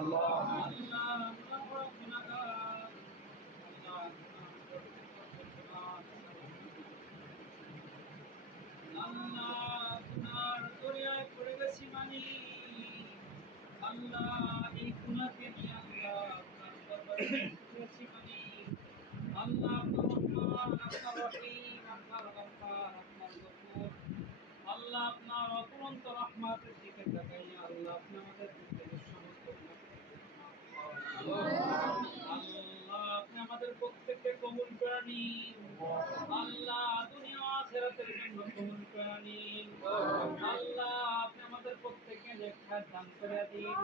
আল্লাহ আমরা বড় গুনাহগার। আল্লাহ গুনাহ করতে করতে গুনাহ আল্লাহ গুনার দরিয়ায় পড়ে গেছি আল্লাহ এই গুনাহকে নিয়ে আল্লাহ আপনার দরবারে গেছি আল্লাহ আপনার রহমান আপনার রহিম আপনার গফফার আপনার গফুর আল্লাহ আপনার অফুরন্ত রহমতের দিকে তাকাইয়া আল্লাহ আপনি আমাদের থেকে সমস্ত গুনাহকে মাফ করেন। আল্লাহ আপনি আমাদের প্রত্যেককে কবুল করে নিন আল্লাহ দুনিয়া আখিরাতের জন্য কবুল করে নিন আল্লাহ আপনি আমাদের প্রত্যেককে নেক হায়াত দান করে দিন।